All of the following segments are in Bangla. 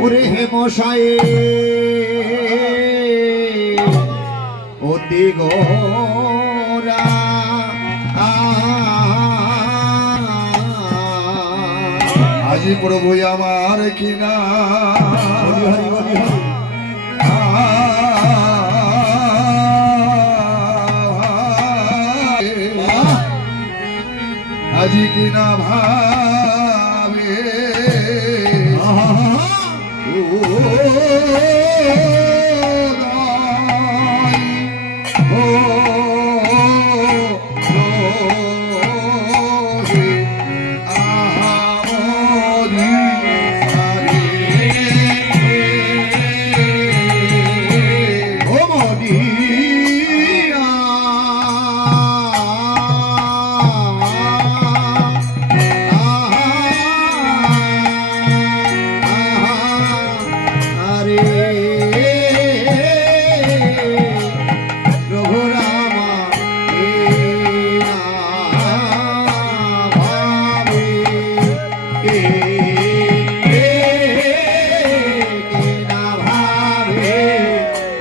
ওরে হে মশায়ে রে গোরা আজি প্রভু আমার কিনা। হরি হরি Oh, oh, কিনা ভাবে ও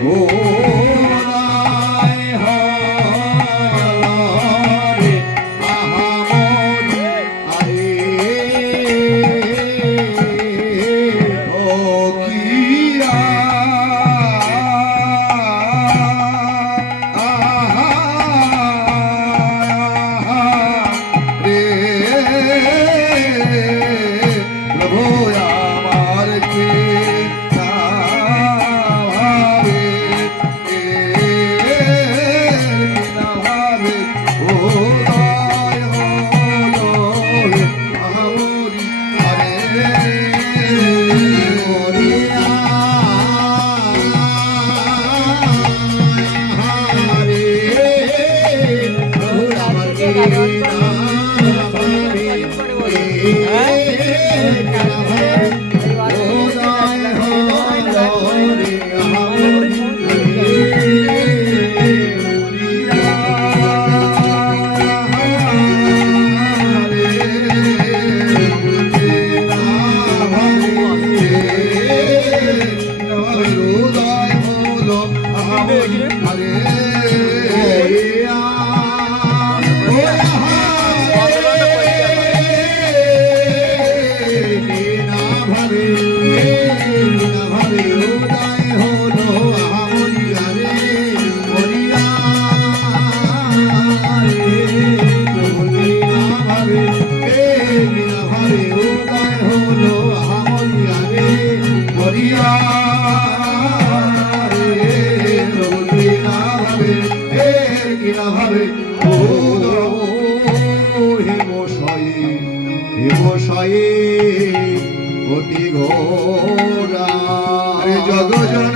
오 Hallelujah. ঘোরা জগজন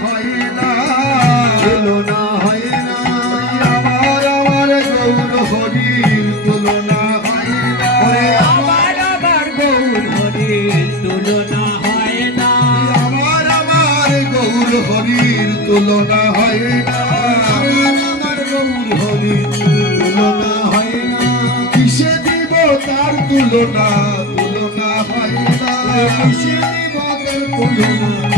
হরির তুলনা হয় না। আমার আমার গৌর হরির তুলনা হয় না। আমার গৌর হরির তুলনা হয় না। কিসে দিব তার তুলনা? তুলনা হয় না। কিসে দিব তার তুলনা?